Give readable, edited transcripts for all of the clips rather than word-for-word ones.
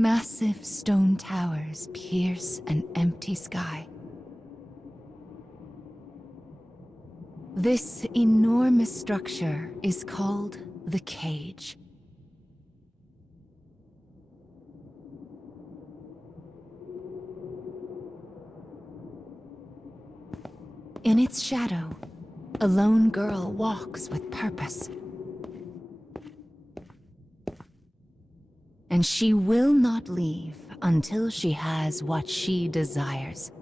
Massive stone towers pierce an empty sky. This enormous structure is called the Cage. In its shadow, a lone girl walks with purpose. And she will not leave until she has what she desires.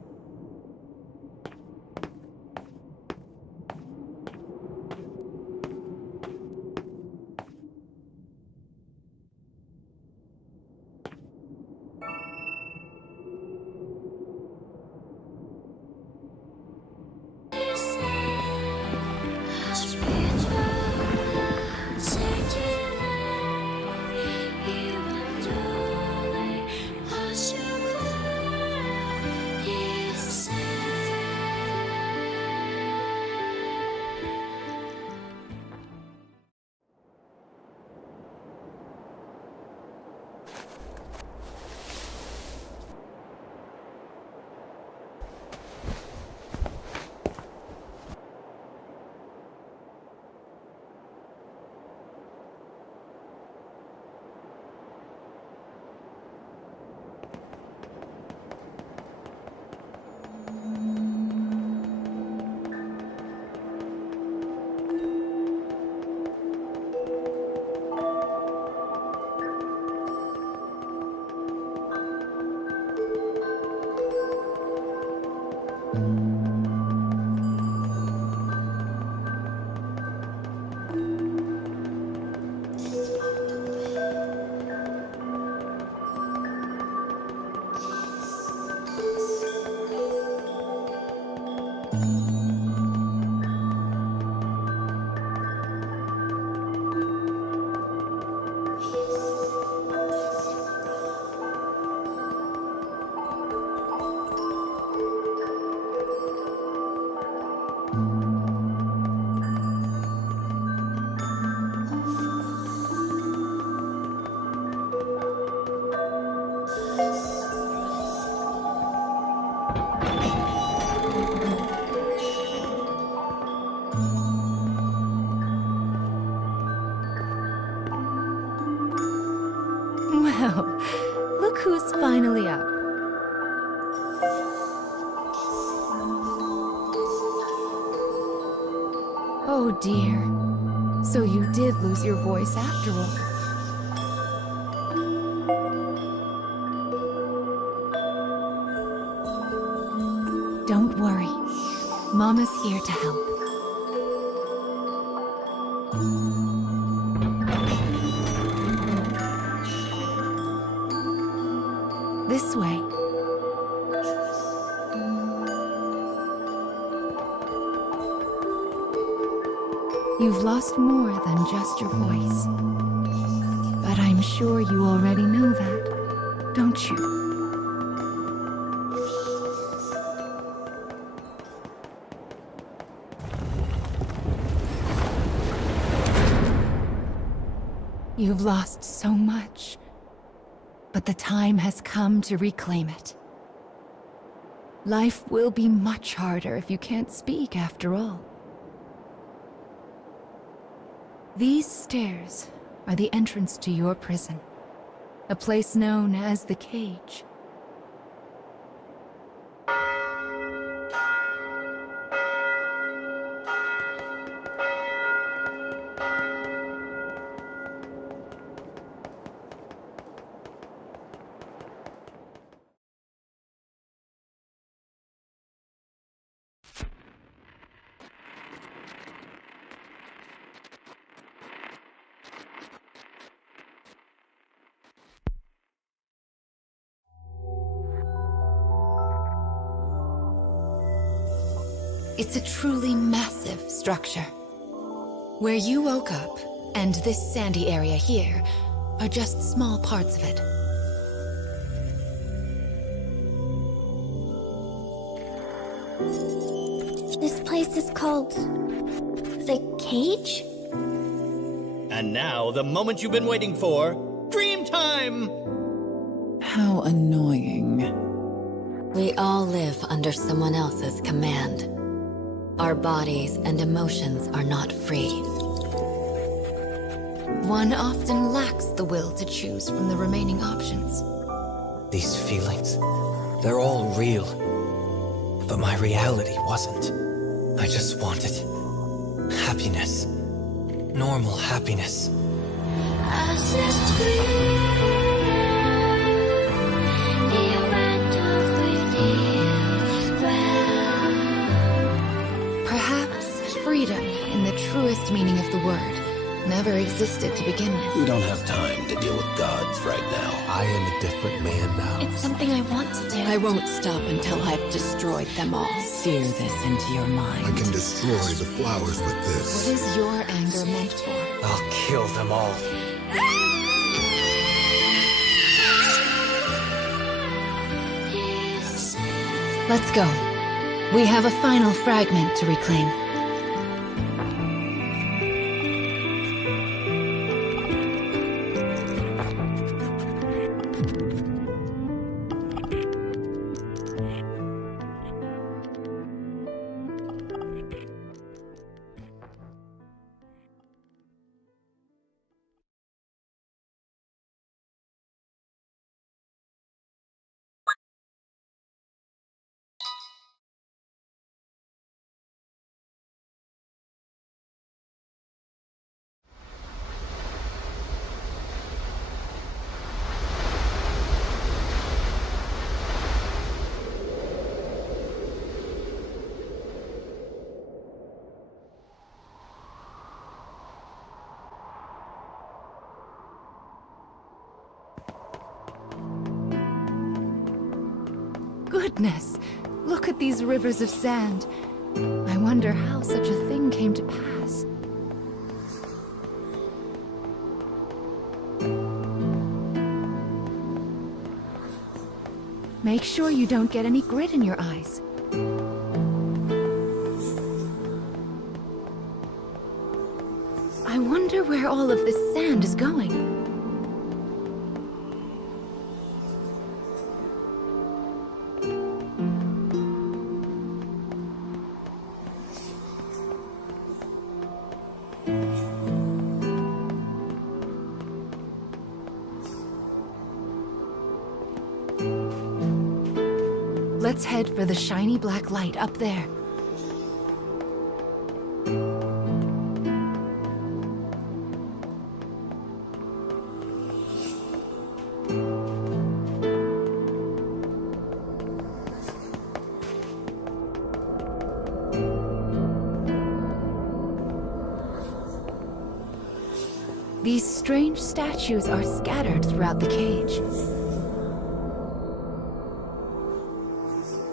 Well, look who's finally up. Oh dear. So you did lose your voice after all. Don't worry. Mama's here to help. This way. You've lost more than just your voice. But I'm sure you already know that, don't you? You've lost so much. But the time has come to reclaim it. Life will be much harder if you can't speak after all. These stairs are the entrance to your prison, a place known as the Cage. It's a truly massive structure. Where you woke up, and this sandy area here, are just small parts of it. This place is called... the Cage? And now, the moment you've been waiting for, dream time! How annoying. We all live under someone else's command. Our bodies and emotions are not free. One often lacks the will to choose from the remaining options. These feelings, they're all real. But my reality wasn't. I just wanted happiness. Normal happiness. Perhaps freedom, in the truest meaning of the word, never existed to begin with. We don't have time to deal with gods right now. I am a different man now. It's something I want to do. I won't stop until I've destroyed them all. Sear this into your mind. I can destroy the flowers with What this. is your anger meant for? I'll kill them all. Let's go. We have a final fragment to reclaim. Goodness! Look at these rivers of sand. I wonder how such a thing came to pass. Make sure you don't get any grit in your eyes. I wonder where all of this sand is going. Let's head for the shiny black light up there. These strange statues are scattered throughout the cage.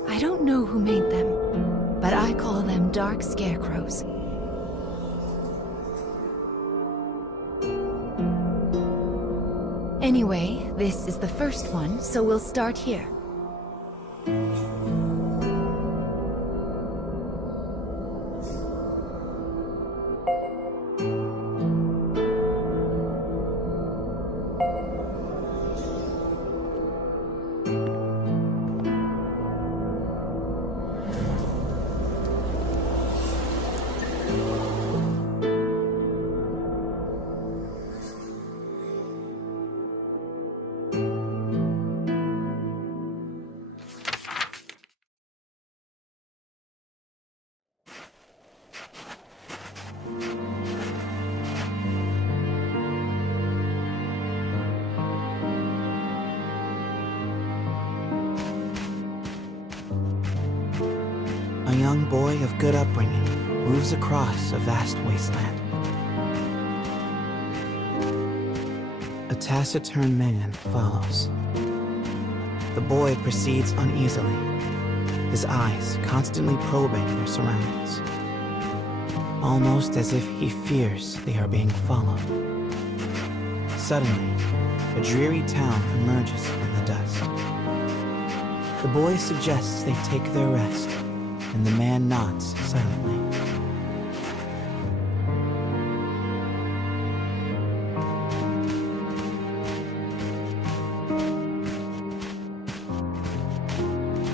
I don't know who made them, but I call them dark scarecrows. Anyway, this is the first one, so we'll start here. A young boy of good upbringing moves across a vast wasteland. A taciturn man follows. The boy proceeds uneasily, his eyes constantly probing their surroundings, almost as if he fears they are being followed. Suddenly, a dreary town emerges from the dust. The boy suggests they take their rest, and the man nods silently.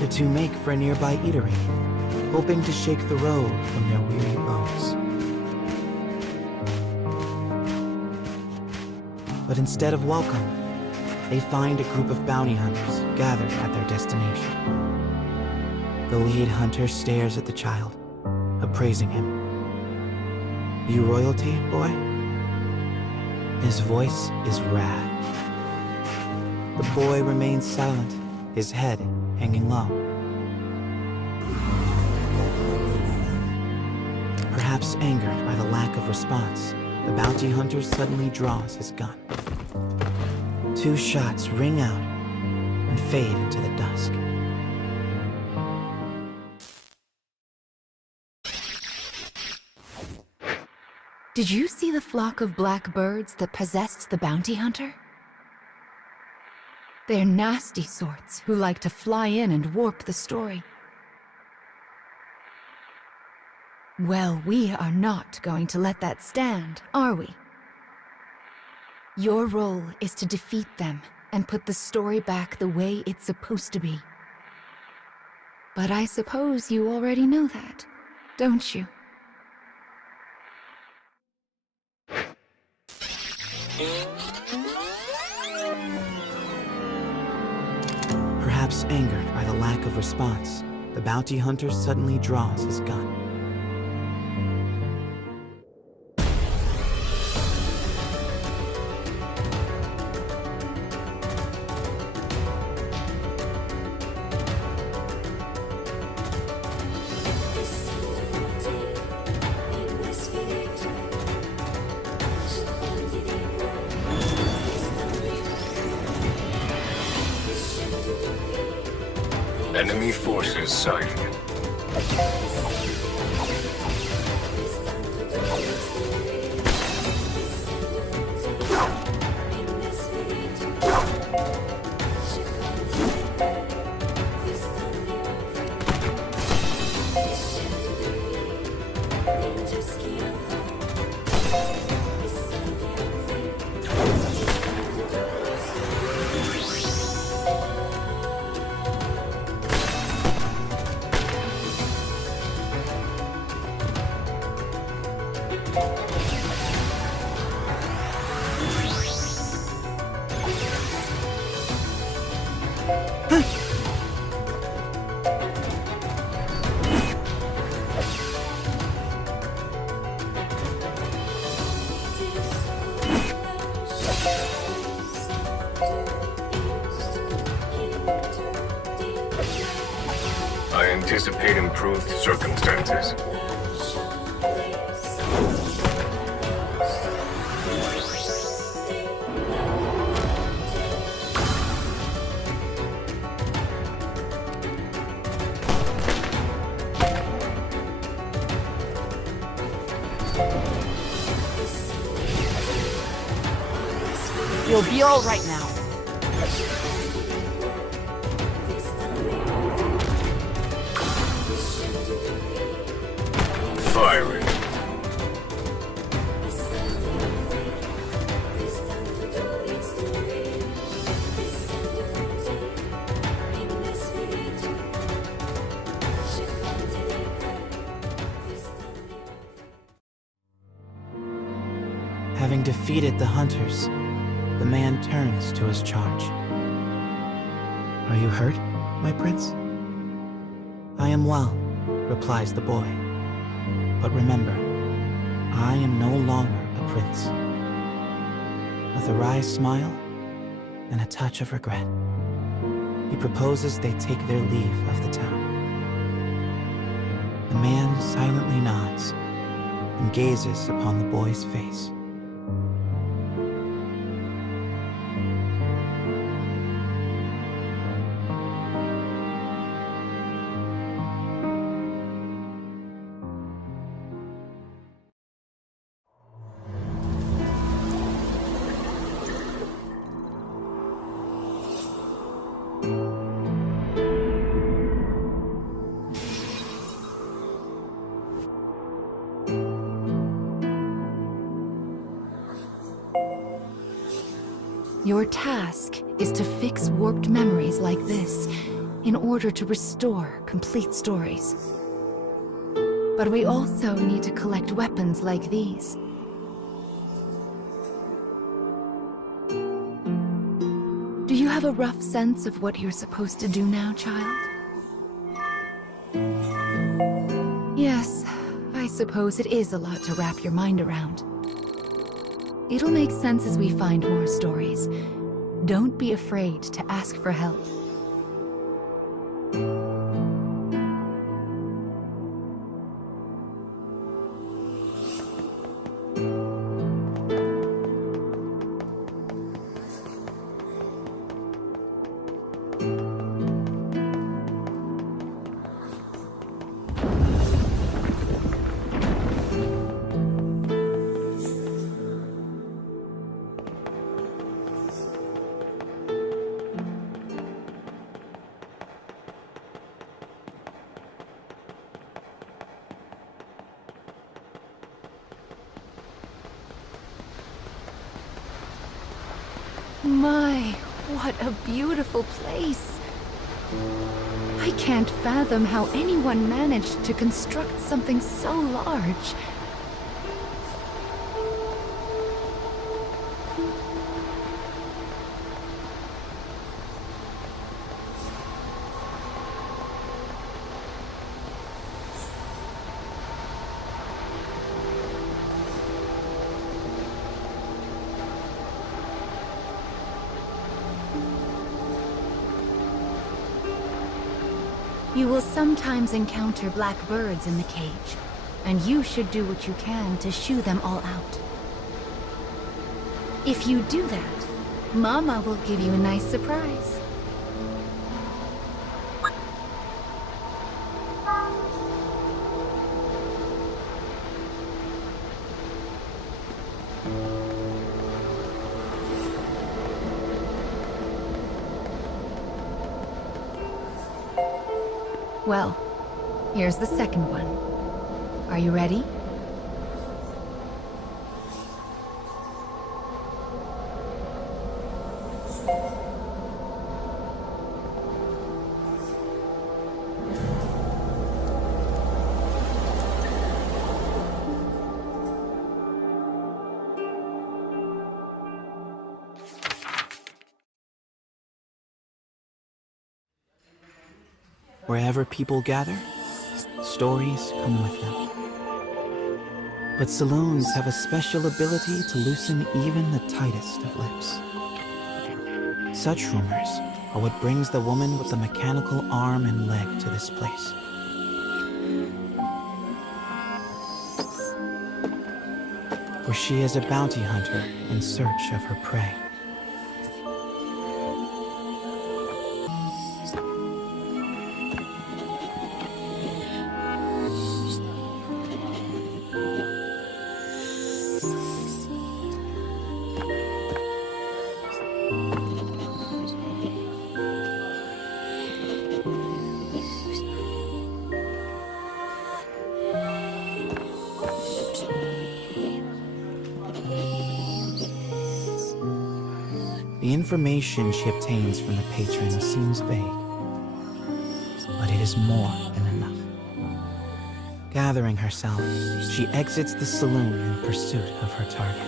The two make for a nearby eatery, hoping to shake the road from their weary bones. But instead of welcome, they find a group of bounty hunters gathered at their destination. The lead hunter stares at the child, appraising him. "You royalty, boy?" His voice is wrath. The boy remains silent, his head hanging low. Perhaps angered by the lack of response, the bounty hunter suddenly draws his gun. 2 shots ring out and fade into the dusk. Did you see the flock of black birds that possessed the bounty hunter? They're nasty sorts who like to fly in and warp the story. Well, we are not going to let that stand, are we? Your role is to defeat them and put the story back the way it's supposed to be. But I suppose you already know that, don't you? Perhaps angered by the lack of response, the bounty hunter suddenly draws his gun. Enemy forces sighted. I anticipate improved circumstances. You'll be all right now. Firing. Having defeated the hunters, the man turns to his charge. "Are you hurt, my prince?" "I am well," replies the boy. "But remember, I am no longer a prince." With a wry smile and a touch of regret, he proposes they take their leave of the town. The man silently nods and gazes upon the boy's face. Your task is to fix warped memories like this in order to restore complete stories. But we also need to collect weapons like these. Do you have a rough sense of what you're supposed to do now, child? Yes, I suppose it is a lot to wrap your mind around. It'll make sense as we find more stories. Don't be afraid to ask for help. My, what a beautiful place. I can't fathom how anyone managed to construct something so large. You will sometimes encounter black birds in the cage, and you should do what you can to shoo them all out. If you do that, Mama will give you a nice surprise. Well, here's the second one. Are you ready? Wherever people gather, stories come with them. But saloons have a special ability to loosen even the tightest of lips. Such rumors are what brings the woman with the mechanical arm and leg to this place. For she is a bounty hunter in search of her prey. The information she obtains from the patron seems vague, but it is more than enough. Gathering herself, she exits the saloon in pursuit of her target.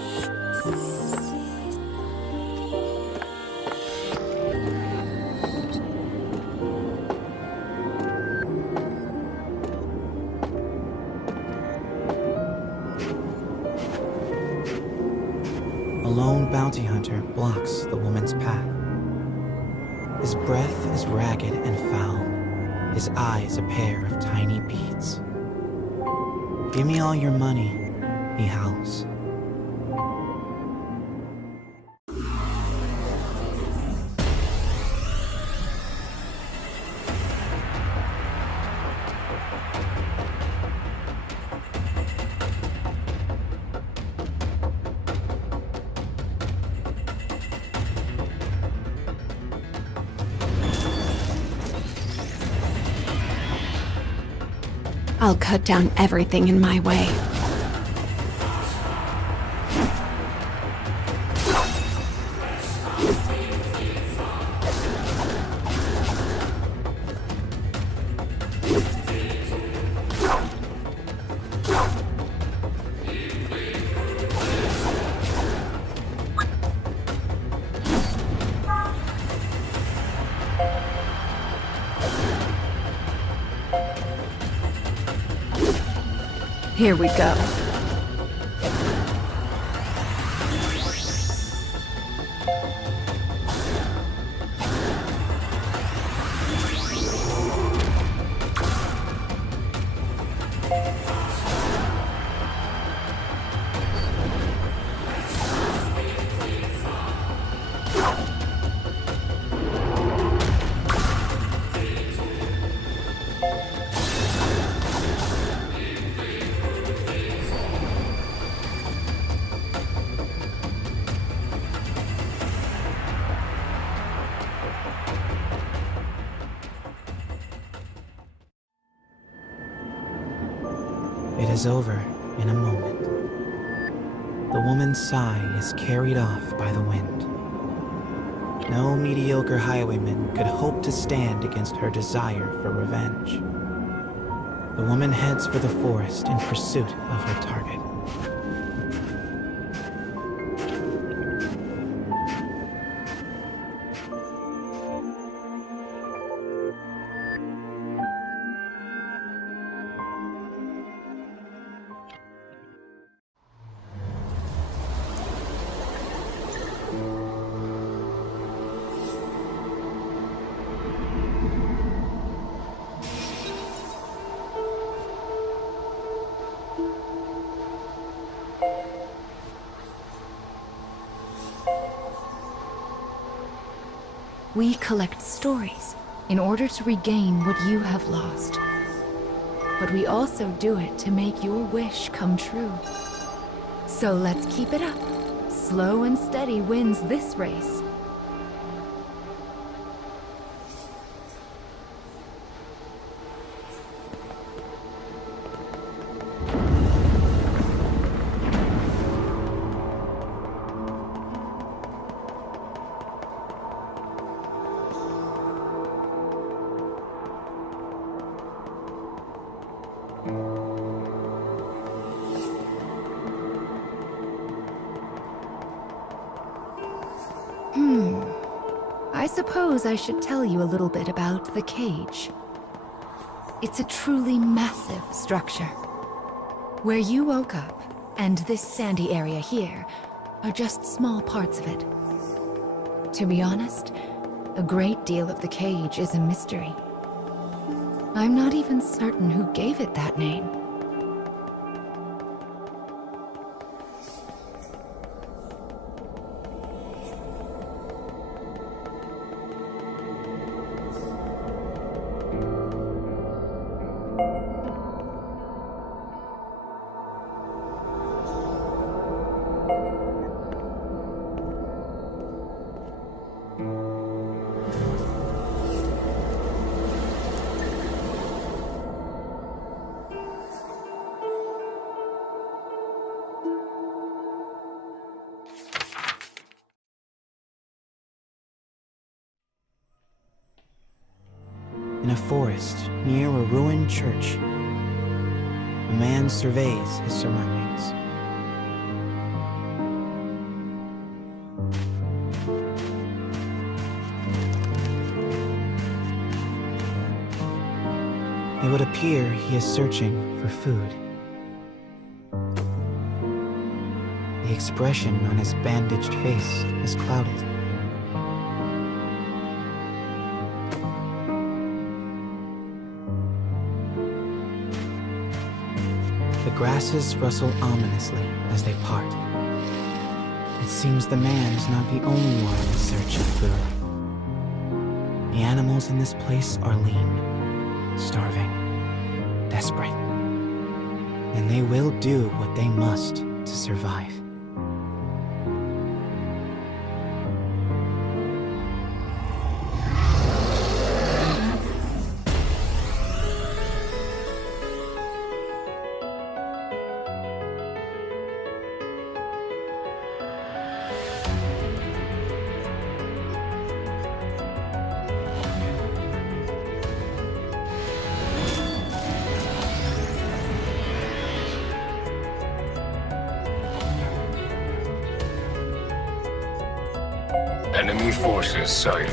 A lone bounty hunter blocks the woman's path. His breath is ragged and foul, his eyes a pair of tiny beads. "Give me all your money," he howls. I'll cut down everything in my way. Here we go. It is over in a moment. The woman's sigh is carried off by the wind. No mediocre highwayman could hope to stand against her desire for revenge. The woman heads for the forest in pursuit of her target. We collect stories in order to regain what you have lost. But we also do it to make your wish come true. So let's keep it up. Slow and steady wins this race. I suppose I should tell you a little bit about the cage. It's a truly massive structure. Where you woke up, and this sandy area here, are just small parts of it. To be honest, a great deal of the cage is a mystery. I'm not even certain who gave it that name. In a forest near a ruined church, a man surveys his surroundings. It would appear he is searching for food. The expression on his bandaged face is clouded. The grasses rustle ominously as they part. It seems the man is not the only one in search of food. The animals in this place are lean, starving, desperate. And they will do what they must to survive. Enemy forces sighted.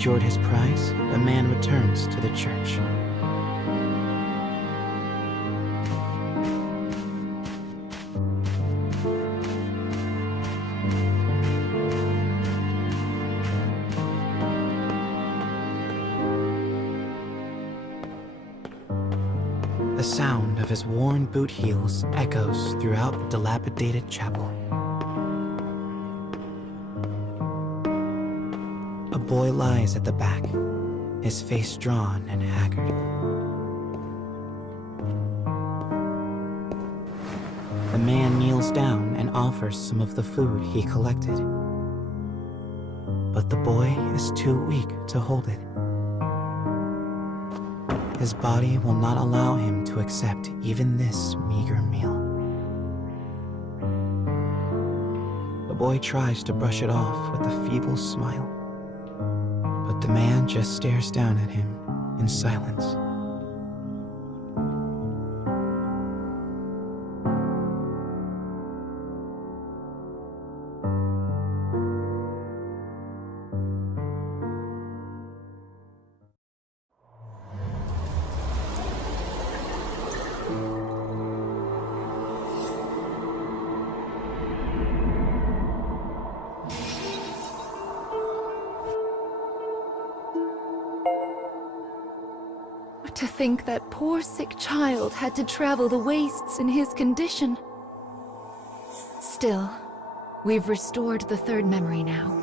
secured his prize, the man returns to the church. The sound of his worn boot heels echoes throughout the dilapidated chapel. A boy lies at the back, his face drawn and haggard. The man kneels down and offers some of the food he collected. But the boy is too weak to hold it. His body will not allow him to accept even this meager meal. The boy tries to brush it off with a feeble smile, but the man just stares down at him in silence. To think that poor sick child had to travel the wastes in his condition. Still, we've restored the third memory now.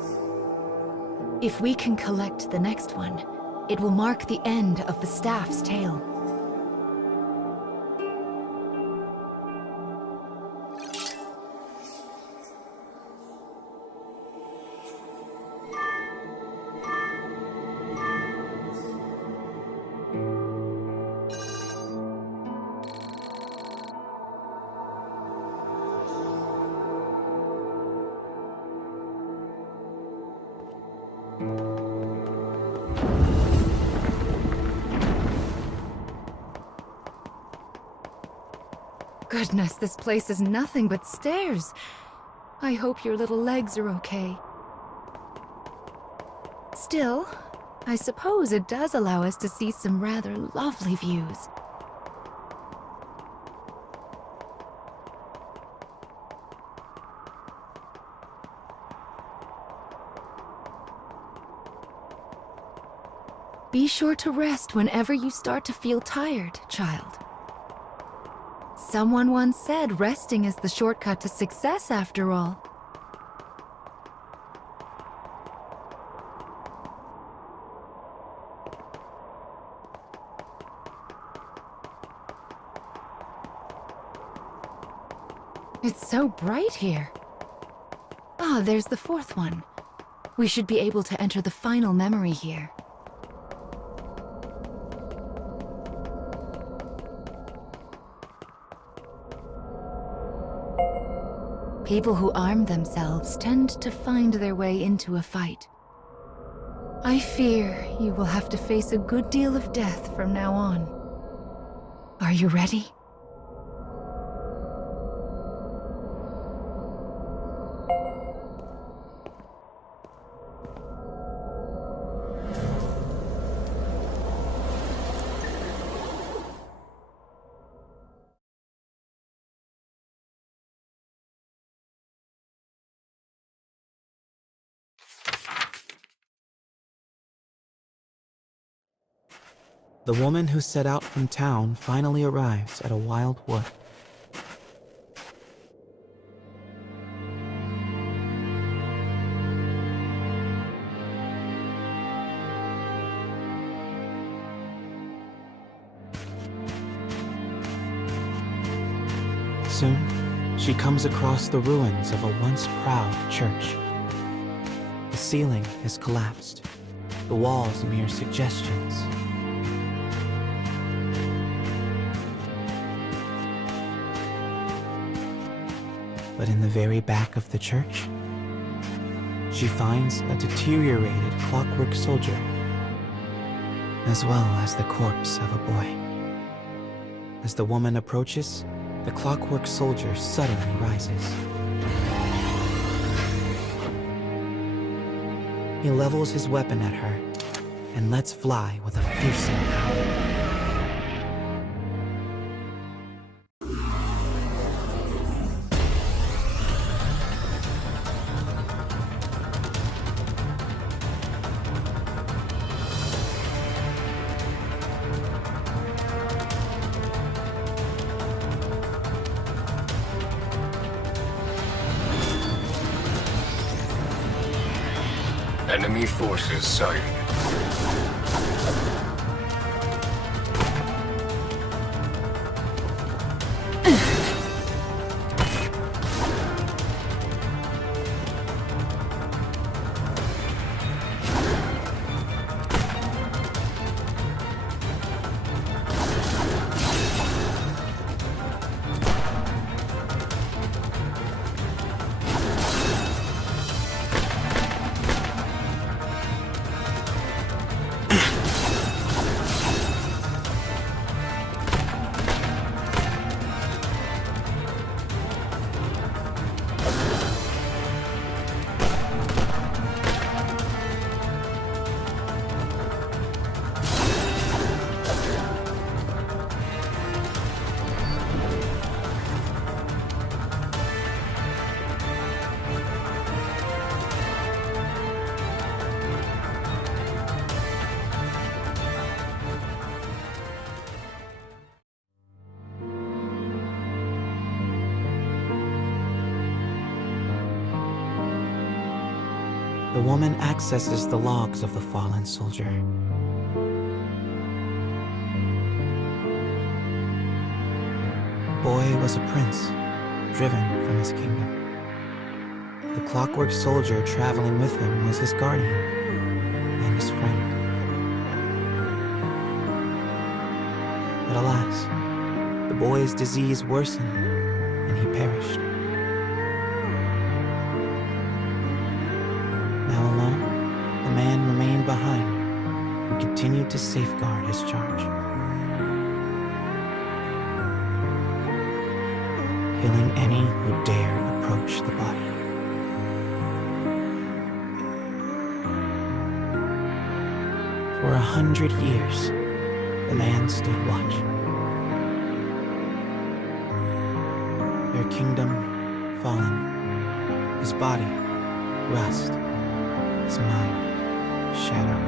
If we can collect the next one, it will mark the end of the staff's tale. Goodness, this place is nothing but stairs. I hope your little legs are okay. Still, I suppose it does allow us to see some rather lovely views. Be sure to rest whenever you start to feel tired, child. Someone once said resting is the shortcut to success, after all. It's so bright here. Ah, there's the fourth one. We should be able to enter the final memory here. People who arm themselves tend to find their way into a fight. I fear you will have to face a good deal of death from now on. Are you ready? The woman who set out from town finally arrives at a wild wood. Soon, she comes across the ruins of a once proud church. The ceiling has collapsed, the walls mere suggestions. But in the very back of the church, she finds a deteriorated clockwork soldier, as well as the corpse of a boy. As the woman approaches, the clockwork soldier suddenly rises. He levels his weapon at her and lets fly with a fearsome howl. Enemy forces sighted. The woman accesses the logs of the fallen soldier. Boy was a prince, driven from his kingdom. The clockwork soldier traveling with him was his guardian and his friend. But alas, the boy's disease worsened and he perished. Now alone, the man remained behind and continued to safeguard his charge, killing any who dared approach the body. For 100 years, the man stood watch. Their kingdom fallen, his body rust, his mind shadow.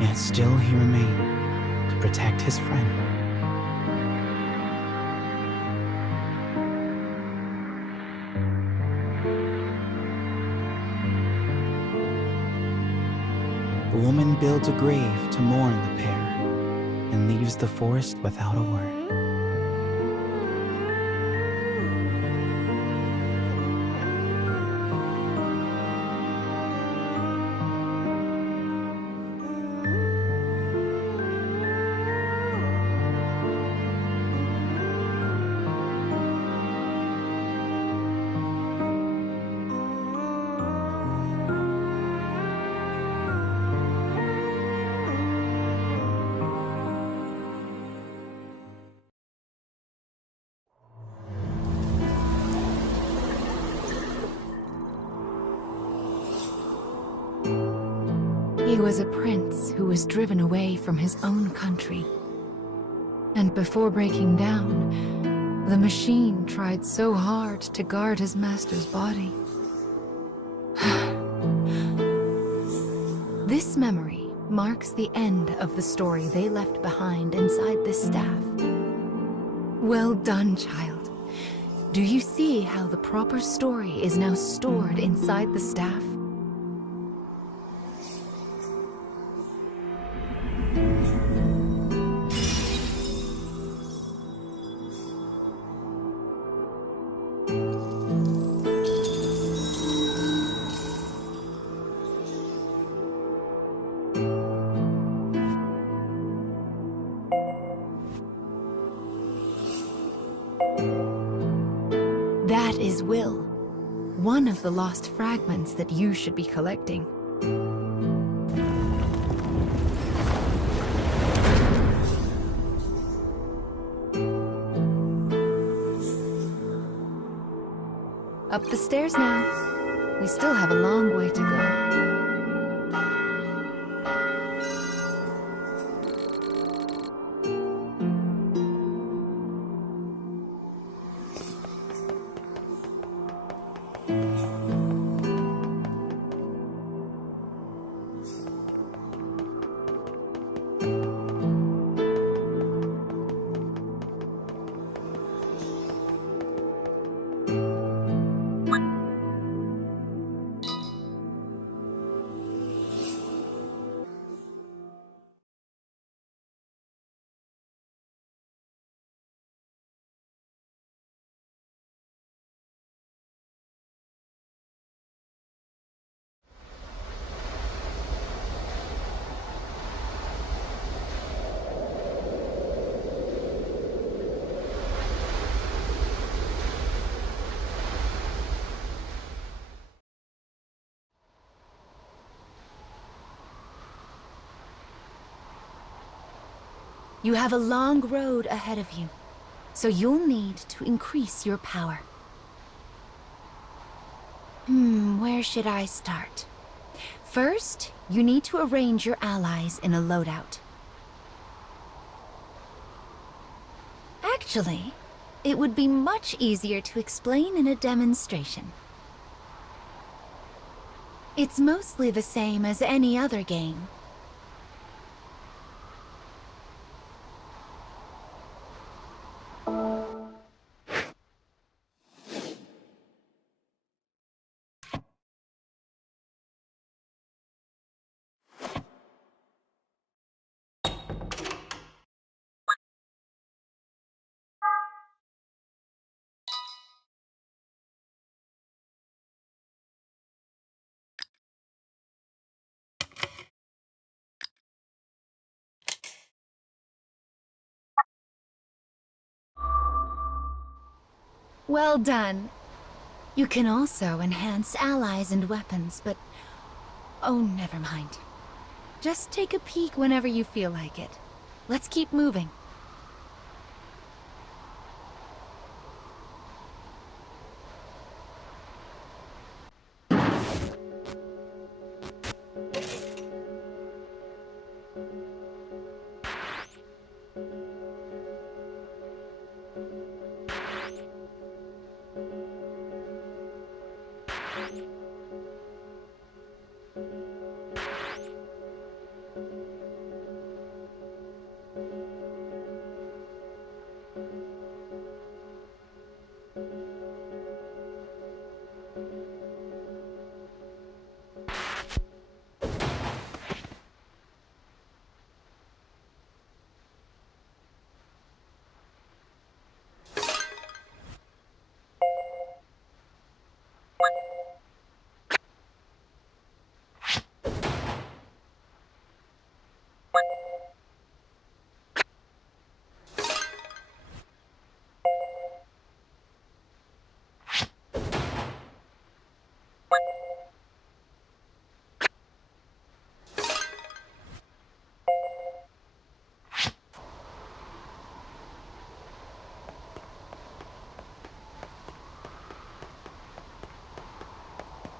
Yet still he remained to protect his friend. The woman builds a grave to mourn the pair and leaves the forest without a word. He was a prince who was driven away from his own country. And before breaking down, the machine tried so hard to guard his master's body. This memory marks the end of the story they left behind inside this staff. Well done, child. Do you see how the proper story is now stored inside the staff? That is Will, one of the lost fragments that you should be collecting. Up the stairs now. We still have a long way to go. You have a long road ahead of you, so you'll need to increase your power. Where should I start? First, you need to arrange your allies in a loadout. Actually, it would be much easier to explain in a demonstration. It's mostly the same as any other game. Well done. You can also enhance allies and weapons, but... oh, never mind. Just take a peek whenever you feel like it. Let's keep moving.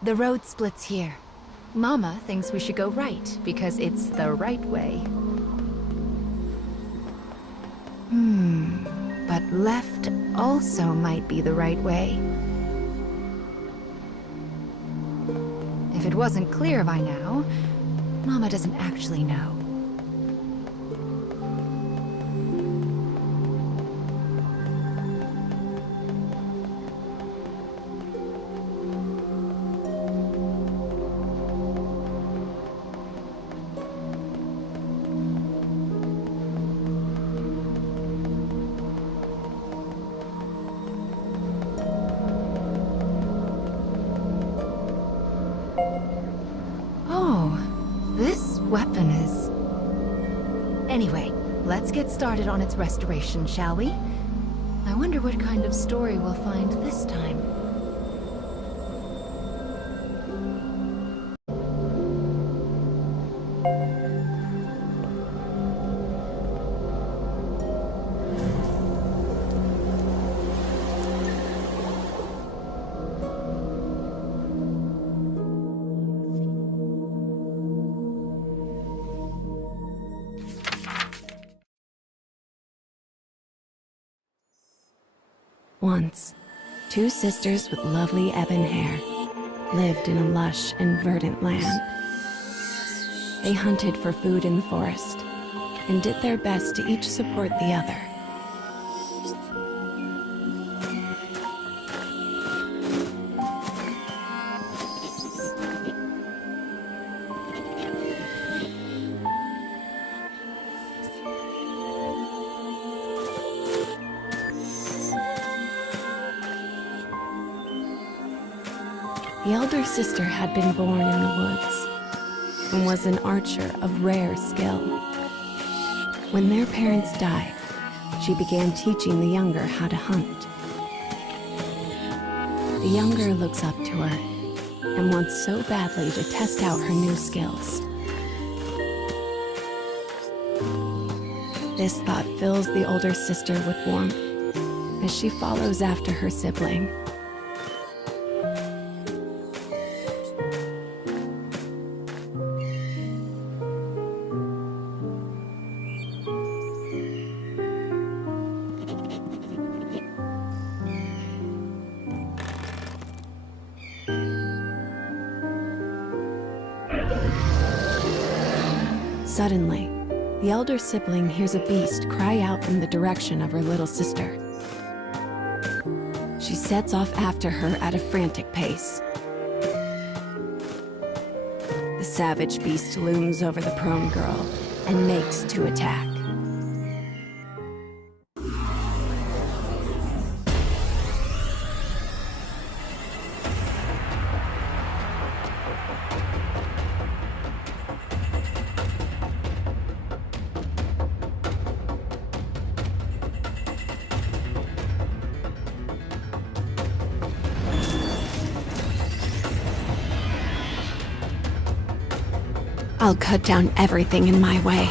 The road splits here. Mama thinks we should go right, because it's the right way. But left also might be the right way. If it wasn't clear by now, Mama doesn't actually know. Weapon is... Anyway, let's get started on its restoration, shall we? I wonder what kind of story we'll find this time. Once, two sisters with lovely ebon hair lived in a lush and verdant land. They hunted for food in the forest and did their best to each support the other. The elder sister had been born in the woods and was an archer of rare skill. When their parents died, she began teaching the younger how to hunt. The younger looks up to her and wants so badly to test out her new skills. This thought fills the older sister with warmth as she follows after her sibling. Suddenly, the elder sibling hears a beast cry out in the direction of her little sister. She sets off after her at a frantic pace. The savage beast looms over the prone girl and makes to attack. I'll cut down everything in my way.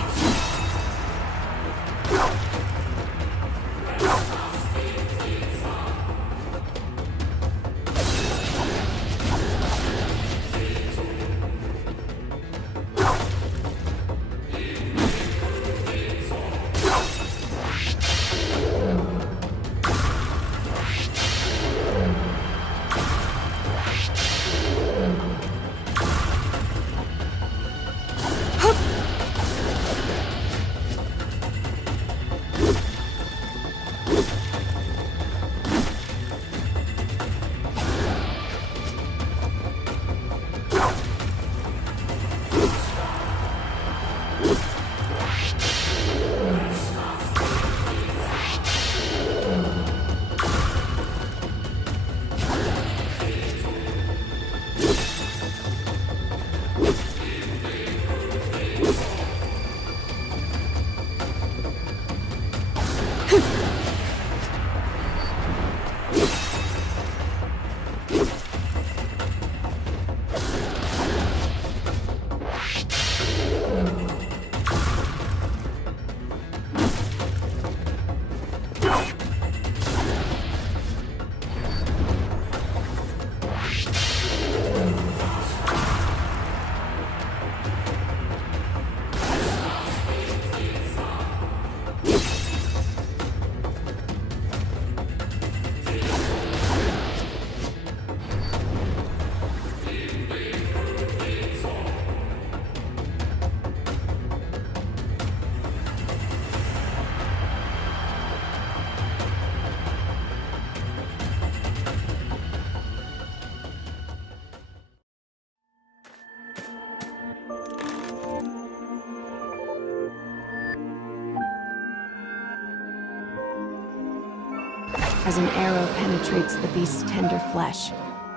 As an arrow penetrates the beast's tender flesh,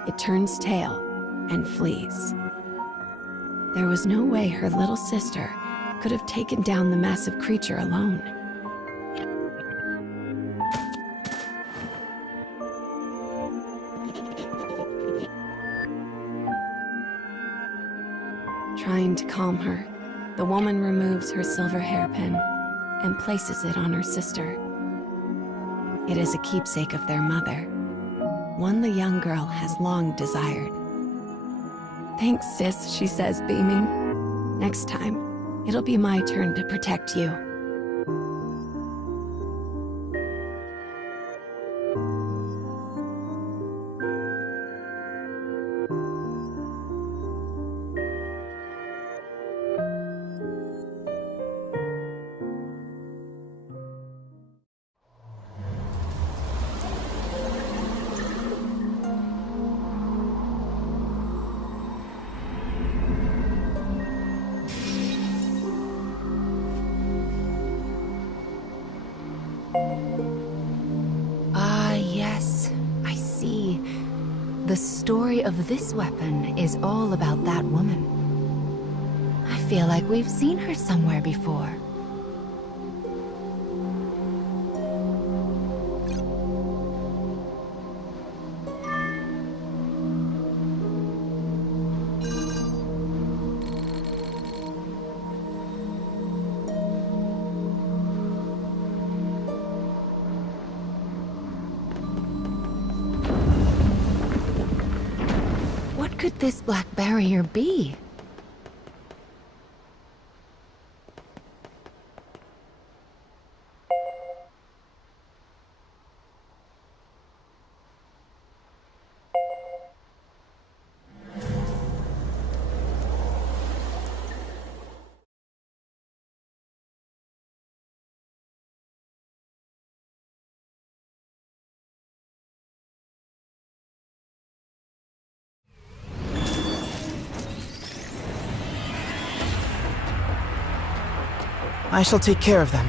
it turns tail and flees. There was no way her little sister could have taken down the massive creature alone. Trying to calm her, the woman removes her silver hairpin and places it on her sister. It is a keepsake of their mother, one the young girl has long desired. "Thanks, sis," she says, beaming. "Next time, it'll be my turn to protect you." Ah, yes. I see. The story of this weapon is all about that woman. I feel like we've seen her somewhere before. What could this black barrier be? I shall take care of them.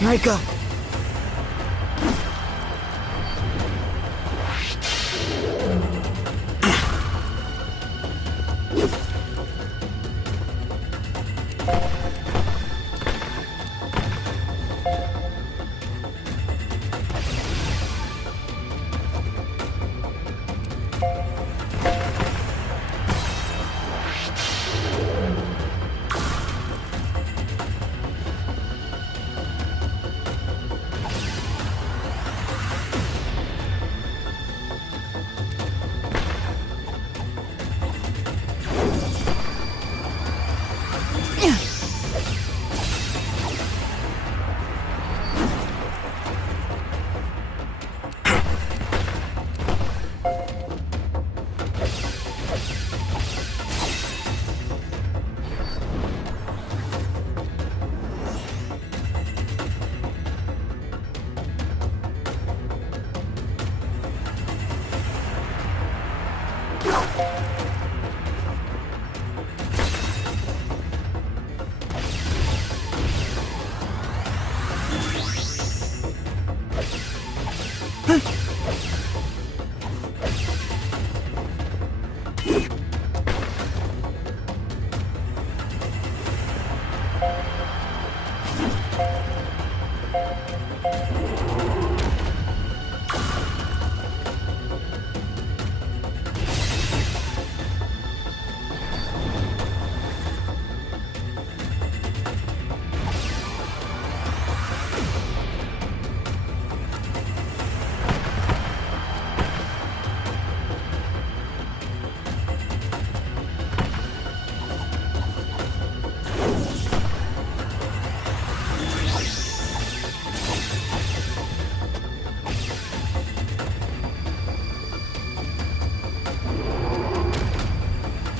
Here I go.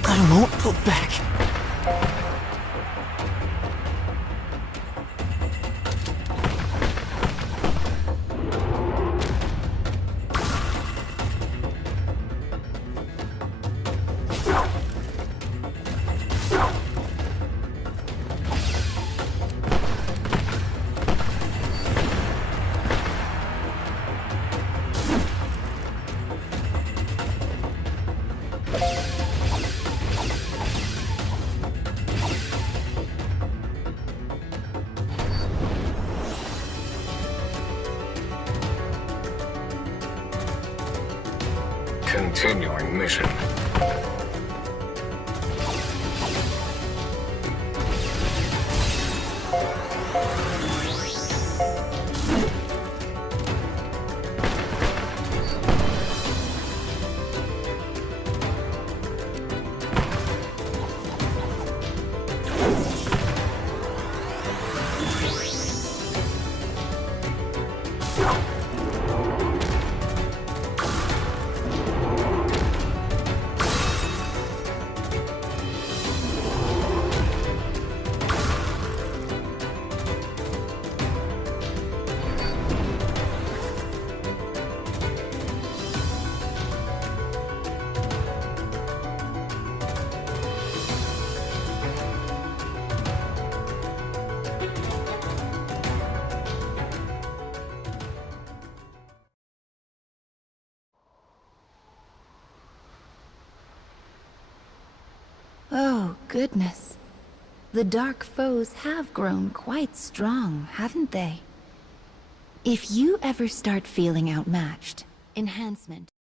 I won't pull back. Continuing mission. Oh, goodness. The dark foes have grown quite strong, haven't they? If you ever start feeling outmatched, enhancement